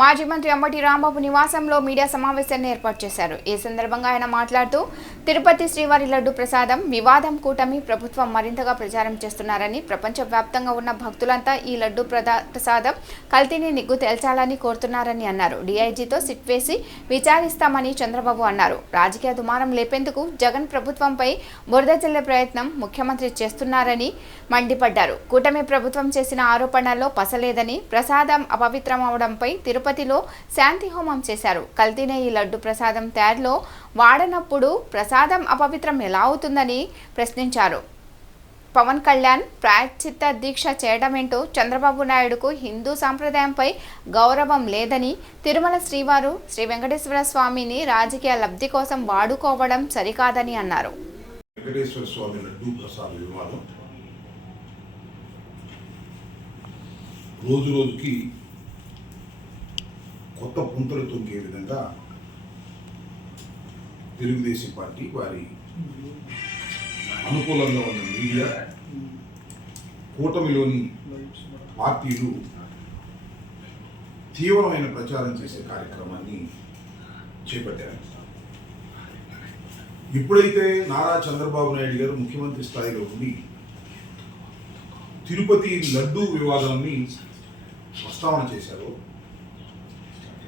మాజీ మంత్రి అంబటి రాంబాబు నివాసంలో మీడియా సమావేశాన్ని ఏర్పాటు చేశారు. ఈ సందర్భంగా ఆయన మాట్లాడుతూ తిరుపతి శ్రీవారి లడ్డు ప్రసాదం వివాదం కూటమి ప్రభుత్వం మరింతగా ప్రచారం చేస్తున్నారని, ప్రపంచవ్యాప్తంగా ఉన్న భక్తులంతా ఈ లడ్డు ప్రసాదం కల్తీని నిగ్గు తేల్చాలని కోరుతున్నారని అన్నారు. డీఐజీతో సిట్ వేసి విచారిస్తామని చంద్రబాబు అన్నారు. రాజకీయ దుమారం లేపేందుకు జగన్ ప్రభుత్వంపై బురద చల్లే ప్రయత్నం ముఖ్యమంత్రి చేస్తున్నారని మండిపడ్డారు. కూటమి ప్రభుత్వం చేసిన ఆరోపణల్లో పసలేదని, ప్రసాదం అపవిత్రం అవడంపై తిరుపతిలో శాంతి హోమం చేశారు. కల్తీనే ఈ లడ్డు ప్రసాదం తయారీలో వాడనప్పుడు ప్రసాదం అపవిత్రం ఎలా అవుతుందని ప్రశ్నించారు. పవన్ కళ్యాణ్ ప్రాయశ్చిత్త దీక్ష చేయడమేంటో, చంద్రబాబు నాయుడుకు హిందూ సాంప్రదాయంపై గౌరవం లేదని, తిరుమల శ్రీవారు శ్రీ వెంకటేశ్వర స్వామిని రాజకీయ లబ్ధి కోసం వాడుకోవడం సరికాదని అన్నారు. వెంకటేశ్వర స్వామి లడ్డు ప్రసాద వివాదం రోజు రోజుకి కొత్త పుంతలు తొక్కే విధంగా తెలుగుదేశం పార్టీ వారి అనుకూలంగా ఉన్న మీడియా, కూటమిలోని పార్టీలు తీవ్రమైన ప్రచారం చేసే కార్యక్రమాన్ని చేపట్టారు. ఎప్పుడైతే నారా చంద్రబాబు నాయుడు గారు ముఖ్యమంత్రి స్థాయిలో ఉండి తిరుపతి లడ్డూ వివాదాన్ని ప్రస్తావన చేశారో,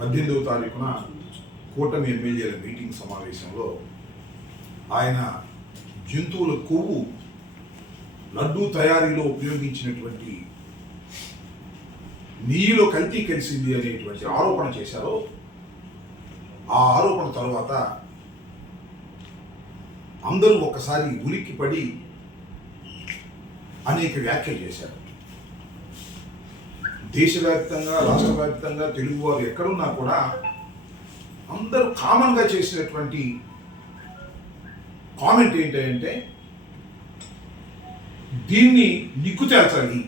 18వ తారీఖున కూటమి ఎమ్మెల్యేల మీటింగ్ సమావేశంలో ఆయన జంతువుల కొవ్వు లడ్డూ తయారీలో ఉపయోగించినటువంటి నెయ్యిలో కల్తీ కలిసింది అనేటువంటి ఆరోపణ చేశారో, ఆ ఆరోపణ తర్వాత అందరూ ఒక్కసారి ఉలిక్కిపడి అనేక వ్యాఖ్యలు చేశారు. దేశవ్యాప్తంగా, రాష్ట్ర వ్యాప్తంగా తెలుగువారు ఎక్కడున్నా కూడా అందరూ కామన్గా చేసినటువంటి కామెంట్ ఏంటంటే, దీన్ని నిగ్గు తేల్చాలి.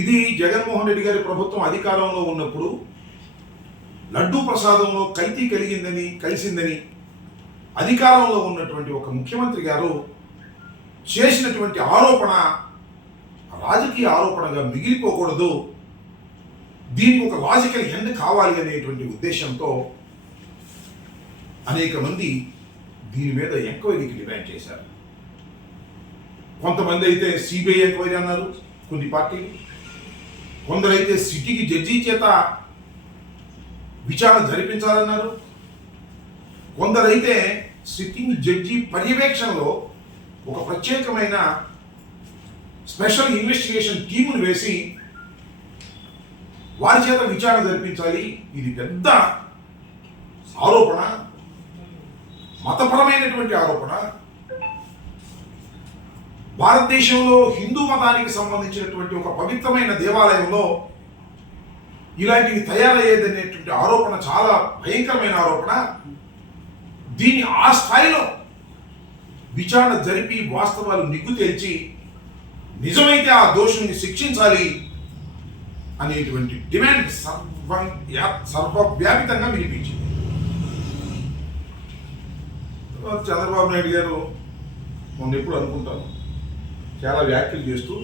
ఇది జగన్మోహన్ రెడ్డి గారి ప్రభుత్వం అధికారంలో ఉన్నప్పుడు లడ్డూ ప్రసాదంలో కల్తీ కలిసిందని అధికారంలో ఉన్నటువంటి ఒక ముఖ్యమంత్రి గారు చేసినటువంటి ఆరోపణ రాజకీయ ఆరోపణగా మిగిలిపోకూడదు, దీనికి ఒక లాజికల్ ఎండ్ కావాలి అనేటువంటి ఉద్దేశంతో అనేక మంది దీని మీద ఎంక్వైరీకి డిమాండ్ చేశారు. కొంతమంది అయితే సిబిఐ ఎంక్వైరీ అన్నారు, కొన్ని పార్టీలు. కొందరైతే సిటీకి జడ్జి చేత విచారణ జరిపించాలన్నారు. కొందరైతే సిట్టింగ్ జడ్జి పర్యవేక్షణలో ఒక ప్రత్యేకమైన స్పెషల్ ఇన్వెస్టిగేషన్ టీమును వేసి వారి చేత విచారణ జరిపించాలి. ఇది పెద్ద ఆరోపణ, మతపరమైనటువంటి ఆరోపణ. భారతదేశంలో హిందూ మతానికి సంబంధించినటువంటి ఒక పవిత్రమైన దేవాలయంలో ఇలాంటివి తయారయ్యేదనేటువంటి ఆరోపణ చాలా భయంకరమైన ఆరోపణ. దీన్ని ఆ స్థాయిలో విచారణ జరిపి వాస్తవాలు నిగ్గు తేల్చి నిజమైతే ఆ దోషుల్ని శిక్షించాలి అనేటువంటి డిమాండ్ సర్వవ్యాపితంగా వినిపించింది. చంద్రబాబు నాయుడు గారు మొన్న ఎప్పుడు అనుకుంటాను చాలా వ్యాఖ్యలు చేస్తూ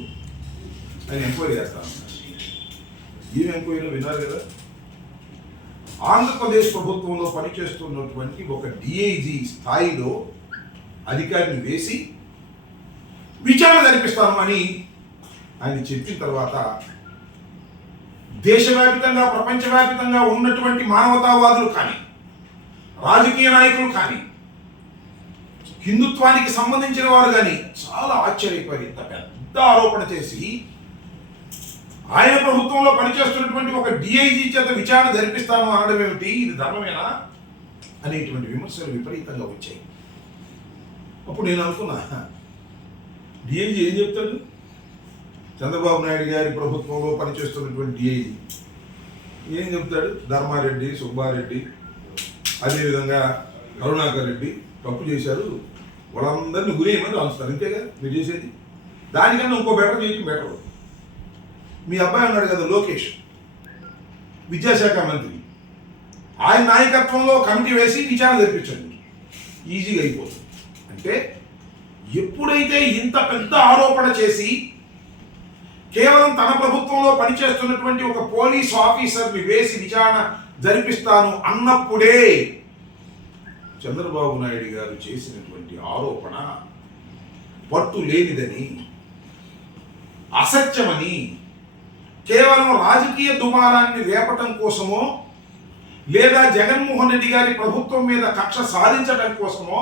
ఆయన ఎంక్వైరీ చేస్తాను. ఏం ఎంక్వైరీ విన్నారు కదా, ఆంధ్రప్రదేశ్ ప్రభుత్వంలో పనిచేస్తున్నటువంటి ఒక డిఐజీ స్థాయిలో అధికారిని వేసి విచారణ జరిపిస్తాను అని ఆయన చెప్పిన తర్వాత దేశవ్యాప్తంగా, ప్రపంచవ్యాప్తంగా ఉన్నటువంటి మానవతావాదులు కానీ, రాజకీయ నాయకులు కానీ, హిందుత్వానికి సంబంధించిన వారు కానీ చాలా ఆశ్చర్యపోయారు. ఇంత పెద్ద ఆరోపణ చేసి ఆయన ప్రభుత్వంలో పనిచేస్తున్నటువంటి ఒక డిఐజీ చేత విచారణ జరిపిస్తాను అనడం ఏమిటి, ఇది ధర్మమేనా అనేటువంటి విమర్శలు విపరీతంగా వచ్చాయి. అప్పుడు నేను అనుకున్నా, డిఐజీ ఏం చెప్తాడు? చంద్రబాబు నాయుడు గారి ప్రభుత్వంలో పనిచేస్తున్నటువంటి డిఐజీ ఏం చెప్తాడు? ధర్మారెడ్డి, సుబ్బారెడ్డి, అదేవిధంగా కరుణాకర్ రెడ్డి తప్పు చేశారు, వాళ్ళందరినీ గురేయమని రాస్తారు. అంతేగా మీరు చేసేది. దానికన్నా ఇంకో బెటర్ చేయటం బెటర్. మీ అబ్బాయి ఉన్నాడు కదా లోకేష్, విద్యాశాఖ మంత్రి, ఆయన నాయకత్వంలో కమిటీ వేసి విచారణ జరిపించండి, ఈజీగా అయిపోతుంది. అంటే ఎప్పుడైతే ఇంత పెద్ద ఆరోపణ చేసి కేవలం తన ప్రభుత్వంలో పనిచేస్తున్నటువంటి ఒక పోలీస్ ఆఫీసర్ని వేసి విచారణ జరిపిస్తాను అన్నప్పుడే చంద్రబాబు నాయుడు గారు చేసినటువంటి ఆరోపణ పట్టు లేనిదని, అసత్యమని, కేవలం రాజకీయ దుమారాన్ని రేపటం కోసమో లేదా జగన్మోహన్ రెడ్డి గారి ప్రభుత్వం మీద కక్ష సాధించడం కోసమో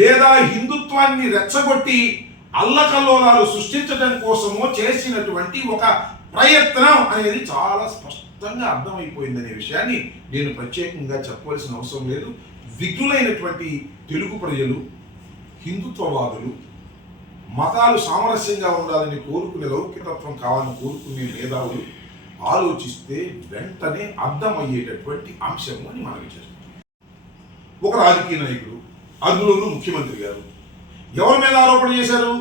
లేదా హిందుత్వాన్ని రెచ్చగొట్టి అల్లకల్లోలాలు సృష్టించడం కోసమో చేసినటువంటి ఒక ప్రయత్నం అనేది చాలా స్పష్టంగా అర్థమైపోయిందనే విషయాన్ని నేను ప్రత్యేకంగా చెప్పవలసిన అవసరం లేదు. విఘ్నులైనటువంటి తెలుగు ప్రజలు, హిందుత్వవాదులు, మతాలు సామరస్యంగా ఉండాలని కోరుకునే, లౌకికతత్వం కావాలని కోరుకునే మేధావులు ఆలోచిస్తే వెంటనే అర్థమయ్యేటటువంటి అంశము అని మనకి చేస్తాం. ఒక రాజకీయ నాయకుడు, అందులోనూ ముఖ్యమంత్రి గారు ఎవరి మీద ఆరోపణ చేశారు?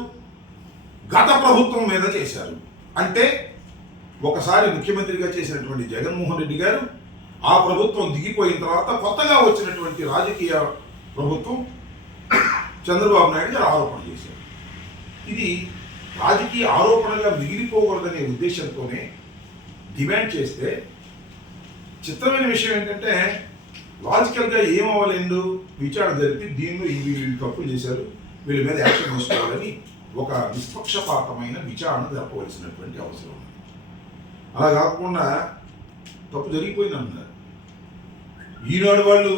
గత ప్రభుత్వం మీద చేశారు. అంటే ఒకసారి ముఖ్యమంత్రిగా చేసినటువంటి జగన్మోహన్ రెడ్డి గారు ఆ ప్రభుత్వం దిగిపోయిన తర్వాత కొత్తగా వచ్చినటువంటి రాజకీయ ప్రభుత్వం చంద్రబాబు నాయుడు గారు ఆరోపణ చేశారు. ఇది రాజకీయ ఆరోపణగా మిగిలిపోకూడదనే ఉద్దేశంతోనే డిమాండ్ చేస్తే, చిత్రమైన విషయం ఏంటంటే లాజికల్గా ఏమవ్వలేదు, విచారణ జరిపి దీనిలో వీళ్ళు తప్పులు చేశారు, వీళ్ళ మీద యాక్షన్ తీసుకోవాలని ఒక నిష్పక్షపాతమైన విచారణ జరపవలసినటువంటి అవసరం ఉంది. అలా కాకుండా తప్పు జరిగిపోయింది అంటున్నారు. ఈనాడు వాళ్ళు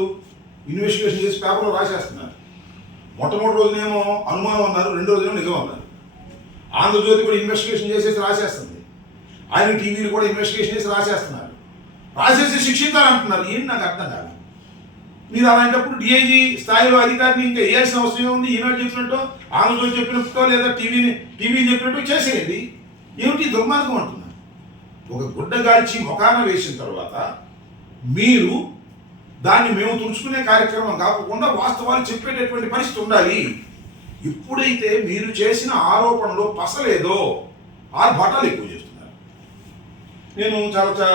ఇన్వెస్టిగేషన్ చేసి పేపర్లో రాసేస్తున్నారు. మొట్టమొదటి రోజునేమో అనుమానం అన్నారు, రెండో రోజునేమో నిజం అన్నారు. ఆంధ్రజ్యోతి కూడా ఇన్వెస్టిగేషన్ చేసేసి రాసేస్తుంది, ఆయన టీవీలు కూడా ఇన్వెస్టిగేషన్ చేసి రాసేస్తున్నారు. రాసేసి శిక్షించాలంటున్నారు. ఏంటి నాకు అర్థం కాదు. మీరు అలాంటప్పుడు డిఐజీ స్థాయిలో అధికారిని ఇంకా వేయాల్సిన అవసరం ఉంది. ఈనాడు చెప్పినట్టు, ఆంధ్రజ్యోతి చెప్పినట్టు, లేదా టీవీ చెప్పినట్టు చేసేయండి. ఏమిటి దుర్మార్గం అంటున్నారు. ఒక గుడ్డగాల్చి ముఖాన వేసిన తర్వాత మీరు దాన్ని మేము తుడుచుకునే కార్యక్రమం కాకుండా వాస్తవాలు చెప్పేటటువంటి పరిస్థితి ఉండాలి. ఎప్పుడైతే మీరు చేసిన ఆరోపణలో పసలేదో ఆర్భాటాలు ఎక్కువ చేస్తున్నారు. నేను చాలా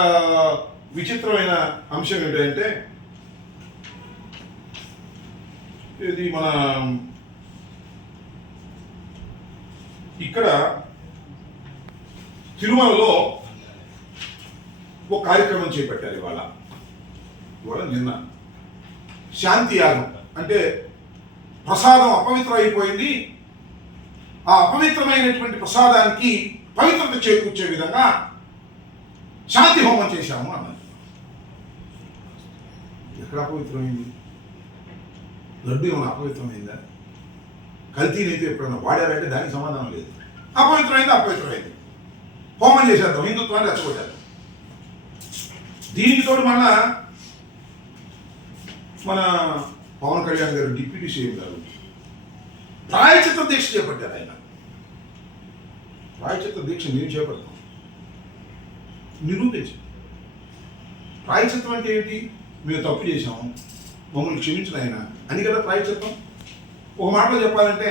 విచిత్రమైన అంశం ఏంటంటే, ఇది మన ఇక్కడ తిరుమలలో ఒక కార్యక్రమం చేపట్టారు. ఇవాళ నిన్న శాంతి యాగం, అంటే ప్రసాదం అపవిత్రం అయిపోయింది, ఆ అపవిత్రమైనటువంటి ప్రసాదానికి పవిత్రత చేకూర్చే విధంగా శాంతి హోమం చేశాము అన్నారు. ఎక్కడ అపవిత్రమైంది? లడ్డు ఏమైనా అపవిత్రమైందా? కల్తీ నీతి ఎప్పుడైనా వాడారంటే దానికి సమాధానం లేదు. అపవిత్రమైంది హోమం చేసేద్దాం, హిందుత్వాన్ని రెచ్చగొట్టేద్దాం. దీనికి తోడు మన పవన్ కళ్యాణ్ గారు, డిప్యూటీ సీఎం గారు ప్రాయచిత్త దీక్ష చేపట్టారు. ఆయన ప్రాయచిత్త దీక్ష మేము చేపడతాం, నిరూపించి. ప్రాయచిత్తం అంటే ఏంటి? మేము తప్పు చేశాము, మమ్మల్ని క్షమించిన ఆయన అని కదా ప్రాయచిత్తం. ఒక మాటలో చెప్పాలంటే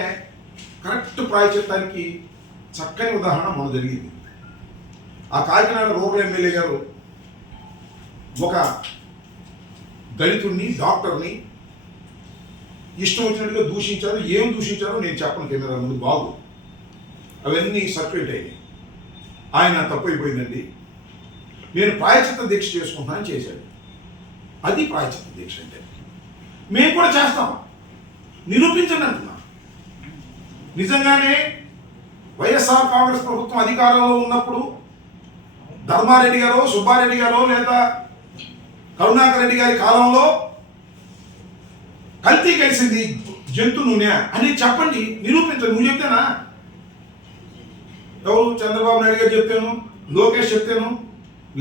కరెక్ట్ ప్రాయచిత్తానికి చక్కని ఉదాహరణ మొన్న జరిగింది. ఆ కాకినాడ రూరల్ ఎమ్మెల్యే గారు ఒక దళితుడిని, డాక్టర్ని ఇష్టం వచ్చినట్టుగా దూషించారు. ఏం దూషించారో నేను చెప్పను కెమెరా ముందు, బాగు అవన్నీ సర్క్యులేట్ అయినాయి. ఆయన తప్పు అయిపోయిందండి, నేను ప్రాయచిత్త దీక్ష చేసుకుంటున్నానని చేశాడు. అది ప్రాయచిత్త దీక్ష అంటే. మేము కూడా చేస్తాం, నిరూపించండి అంటున్నాం. నిజంగానే వైఎస్ఆర్ కాంగ్రెస్ ప్రభుత్వం అధికారంలో ఉన్నప్పుడు ధర్మారెడ్డి గారో, సుబ్బారెడ్డి గారో, లేదా కరుణాకర్ రెడ్డి గారి కాలంలో కల్తీ కలిసింది జంతు నూనె అని చెప్పండి, నిరూపించండి. నువ్వు చెప్తేనా? ఎవరు? చంద్రబాబు నాయుడు గారు చెప్తాను, లోకేష్ చెప్తాను,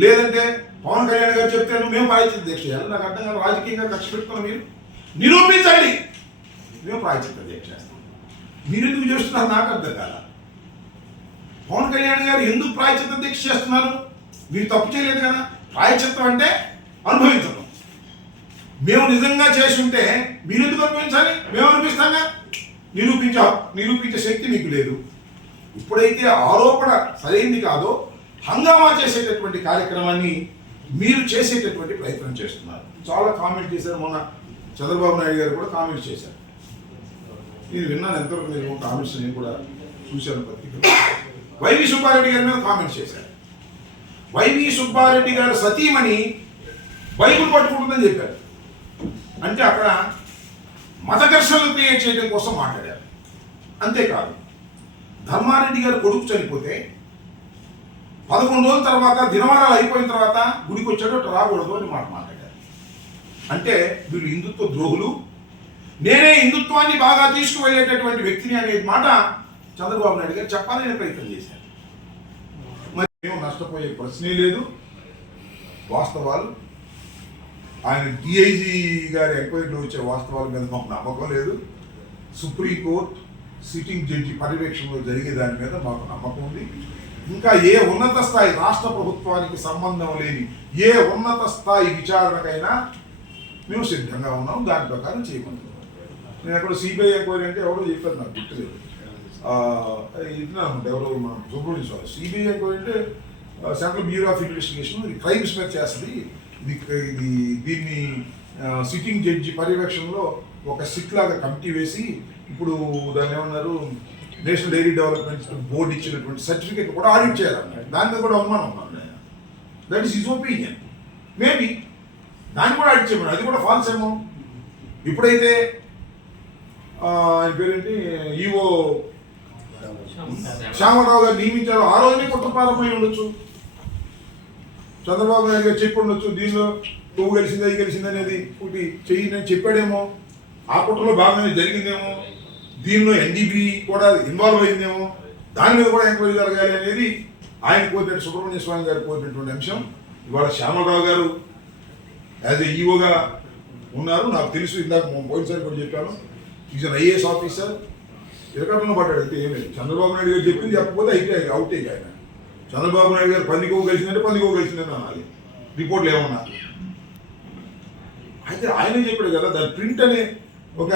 లేదంటే పవన్ కళ్యాణ్ గారు చెప్తాను. మేము ప్రాయచిత్త దీక్ష చేయాలి. నాకు అర్థం కాదు, రాజకీయంగా ఖర్చు పెట్టుకున్న మీరు నిరూపించండి, మేము ప్రాయచిత్త దీక్ష చేస్తాం. మీరు ఎందుకు చేస్తున్నారు నాకు అర్థం కాదా. పవన్ కళ్యాణ్ గారు ఎందుకు ప్రాయచిత్త దీక్ష చేస్తున్నారు? మీరు తప్పు చేయలేదు కదా. ప్రాయచిత్తం అంటే అనుభవించడం. మేము నిజంగా చేసి ఉంటే మీరు ఎందుకు అనుభవించాలి? మేము అనిపిస్తాగా. నిరూపించే శక్తి మీకు లేదు. ఇప్పుడైతే ఆరోపణ సరైంది కాదో హంగామా చేసేటటువంటి కార్యక్రమాన్ని మీరు చేసేటటువంటి ప్రయత్నం చేస్తున్నారు. చాలా కామెంట్ చేశారు. మొన్న చంద్రబాబు నాయుడు గారు కూడా కామెంట్స్ చేశారు. నేను విన్నాను, ఎంతవరకు నేను కామెంట్స్ నేను కూడా చూశాను పత్రికలో. వైవి సుబ్బారెడ్డి గారి మీద కామెంట్స్ చేశారు. వైవి సుబ్బారెడ్డి గారు సతీమణి బైబిల్ పట్టుకుంటుందని చెప్పారు. అంటే అక్కడ మత ఘర్షణలు క్రియేట్ చేయడం కోసం మాట్లాడారు. అంతేకాదు, ధర్మారెడ్డి గారు కొడుకు చనిపోతే 11 రోజుల తర్వాత దినవారాలు అయిపోయిన తర్వాత గుడికి వచ్చాడో రాకూడదు అని మాట్లాడారు. అంటే వీళ్ళు హిందుత్వ ద్రోహులు, నేనే హిందుత్వాన్ని బాగా తీసుకువెళ్ళేటటువంటి వ్యక్తిని అనే మాట చంద్రబాబు నాయుడు గారు చెప్పాలని ప్రయత్నం చేశారు. మరి మేము నష్టపోయే ప్రశ్నే లేదు. వాస్తవాలు, ఆయన డిఐజీ గారి ఎంక్వైరీలో వచ్చే వాస్తవాల మీద మాకు నమ్మకం లేదు. సుప్రీంకోర్టు సిట్టింగ్ జడ్జి పర్యవేక్షణలో జరిగే దాని మీద మాకు నమ్మకం ఉంది. ఇంకా ఏ ఉన్నత స్థాయి రాష్ట్ర ప్రభుత్వానికి సంబంధం లేని ఏ ఉన్నత స్థాయి విచారణకైనా మేము సిద్ధంగా ఉన్నాం. దాని ప్రకారం చేయమంటున్నాం. నేను అక్కడ సిబిఐ ఎంక్వైరీ అంటే ఎవరో చెప్పారు, నాకు గుర్తులేదు. ఇది ఎవరో మన సుబ్రహ్మణ్య స్వామి సిబిఐ ఎంక్వైరీ అంటే సెంట్రల్ బ్యూరో ఆఫ్ ఇన్వెస్టిగేషన్, ఇది క్రైమ్స్ మీద చేస్తుంది. దీన్ని సిట్టింగ్ జడ్జి పర్యవేక్షణలో ఒక సిట్ లాగా కమిటీ వేసి ఇప్పుడు దాన్ని ఏమన్నారు, నేషనల్ డైరీ డెవలప్మెంట్ బోర్డు ఇచ్చినటువంటి సర్టిఫికేట్ కూడా ఆడిట్ చేయాలన్నారు. దాని మీద కూడా అవమానం ఉన్నారు. That is his opinion. Maybe దాన్ని కూడా ఆడిట్ చేయమని, అది కూడా ఫాల్స్ ఏమో. ఇప్పుడైతే ఆయన పేరేంటి ఈవో శ్యామరావు గారు నియమించారు, ఆ రోజునే కుట్ర ప్రారంభమై ఉండొచ్చు. చంద్రబాబు నాయుడు గారు చెప్పి ఉండొచ్చు, దీనిలో పువ్వు గెలిచింది అది గెలిచింది అనేది ఒకటి చెయ్యి చెప్పాడేమో. ఆ కుట్రలో భాగంగా జరిగిందేమో, దీనిలో ఎన్డీబీ కూడా ఇన్వాల్వ్ అయిందేమో, దాని మీద కూడా ఎంక్వైరీ జరగాలి అనేది ఆయన కోరినట్టు సుబ్రహ్మణ్య స్వామి గారు కోరినటువంటి అంశం. ఇవాళ శ్యామరావు గారు యాజ్ ఏ ఈఓగా ఉన్నారు. నాకు తెలుసు, ఇందాక పోయినసారి కూడా చెప్పాను, ఈజ్ అన్ ఐఏఎస్ ఆఫీసర్. ఇరకటంలో పడ్డాడు అయితే ఏం లేదు. చంద్రబాబు నాయుడు గారు చెప్పింది చెప్పకపోతే అయితే అవుటే ఆయన. చంద్రబాబు నాయుడు గారు పందికోవు కలిసిందంటే పందికోవు కలిసిందని అనాలి, రిపోర్ట్లు ఏమన్నా. అయితే ఆయనే చెప్పాడు కదా, దాని ప్రింట్ అనే ఒక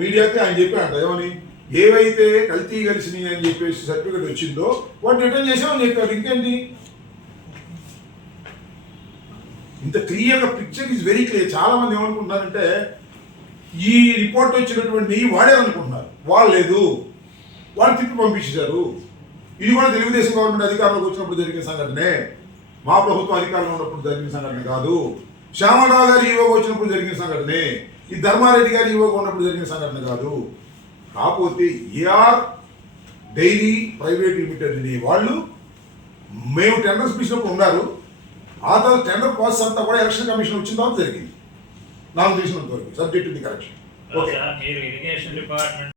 మీడియాకి ఆయన చెప్పాడు ఏమని, ఏవైతే కల్తీ కలిసినాయి అని చెప్పేసి సర్టిఫికేట్ వచ్చిందో వాటిని రిటర్న్ చేసామని చెప్పాడు. ఇంకేంటి, ఇంత క్లియర్గా పిక్చర్ ఈజ్ వెరీ క్లియర్. చాలా మంది ఏమనుకుంటున్నారంటే ఈ రిపోర్ట్ వచ్చినటువంటి వాడే అనుకుంటున్నారు. వాళ్ళు లేదు, వాళ్ళు తిప్పి పంపించారు. ఇది కూడా తెలుగుదేశం గవర్నమెంట్ అధికారంలోకి వచ్చినప్పుడు జరిగిన సంఘటనే, మా ప్రభుత్వం అధికారంలో ఉన్నప్పుడు జరిగిన సంఘటన కాదు. శ్యామరావు గారు ఈవోగా వచ్చినప్పుడు జరిగిన సంఘటనే, ఈ ధర్మారెడ్డి గారు ఈవోగా ఉన్నప్పుడు జరిగిన సంఘటన కాదు. కాకపోతే ఏఆర్ డైరీ ప్రైవేట్ లిమిటెడ్ అనే వాళ్ళు మేము టెండర్స్ పిలిచినప్పుడు ఉన్నారు. ఆ తర్వాత టెండర్ ప్రాసెస్ అంతా కూడా ఎలక్షన్ కమిషన్ వచ్చిన తర్వాత జరిగింది. నాకు తెలిసినంత వరకు సబ్జెక్ట్ ఇది కరెక్షన్. ఓకే, మీరు ఇరిగేషన్ డిపార్ట్మెంట్